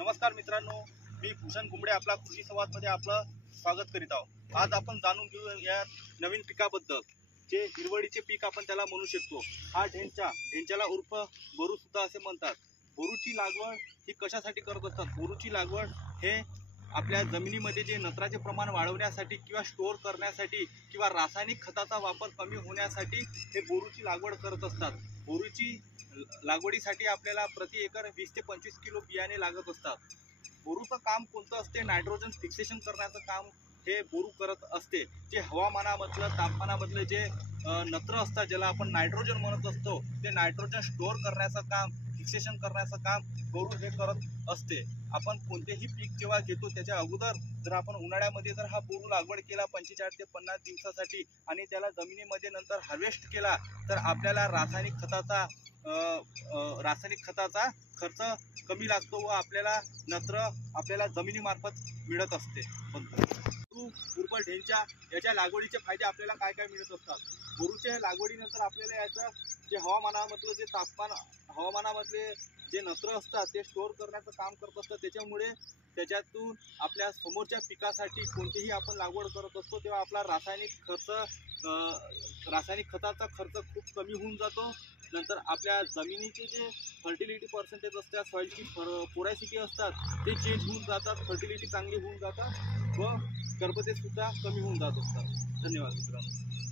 नमस्कार मित्रांनो, मी भूषण गुंबडे आपला कृषी संवादमध्ये आपलं स्वागत करीत आहोत। आज आपण जाणून घेऊ या नवीन पिकाबद्दल, जे हिरवळीचे पीक आपण त्याला म्हणू शकतो। हा ढेंच्याला उर्फ बोरू सुद्धा असे म्हणतात। बोरूची लागवड ही कशासाठी करत असतात? बोरूची लागवड हे आपल्या जमिनीमध्ये जे नत्राचे प्रमाण वाढवण्यासाठी किंवा स्टोअर करण्यासाठी किंवा रासायनिक खताचा वापर कमी होण्यासाठी हे बोरूची लागवड करत असतात। बोरूची लागवडीसाठी आपल्याला प्रति एकर 20 ते 25 किलो बियाणे लागत असतात। बोरूचं काम कोणतं असते? नायट्रोजन फिक्सेशन करण्याचं काम हे बोरू करत असते। जे हवामानामधलं तापमानामधले जे नत्र असतात, ज्याला आपण नायट्रोजन म्हणत असतो, ते नायट्रोजन स्टोअर करण्याचं काम, फिक्सेशन करण्याचं काम बोरू हे करत असते। आपण कोणतेही पीक जेव्हा घेतो त्याच्या अगोदर जर आपण उन्हाळ्यामध्ये जर हा बोरू लागवड केला 45 ते 50 दिवसासाठी आणि त्याला जमिनीमध्ये नंतर हार्वेस्ट केला, तर आपल्याला रासायनिक खताचा खर्च कमी लागतो व आपल्याला नत्र आपल्याला जमिनीमार्फत मिळत असते। उर्फ ढेंच्या याच्या लागवडीचे फायदे आपल्याला काय काय मिळत असतात? बोरूच्या लागवडीनंतर आपल्याला याचं जे हवामानामधलं जे तापमान, हवामानामधले जे नत्र असतात ते स्टोअर करण्याचं काम करत असतं। त्याच्यामुळे त्याच्यातून आपल्या समोरच्या पिकासाठी कोणतीही आपण लागवड करत असतो तेव्हा आपला रासायनिक खताचा खर्च खूप कमी होऊन जातो। नंतर आपल्या जमिनीचे जे फर्टिलिटी पर्सेंटेज असतात, सॉईलची पोरॅसिटी असतात, ते चेंज होऊन जातात, फर्टिलिटी चांगली होऊन जातात व कर्बते सुद्धा कमी होऊन जात असतात। धन्यवाद मित्रांनो।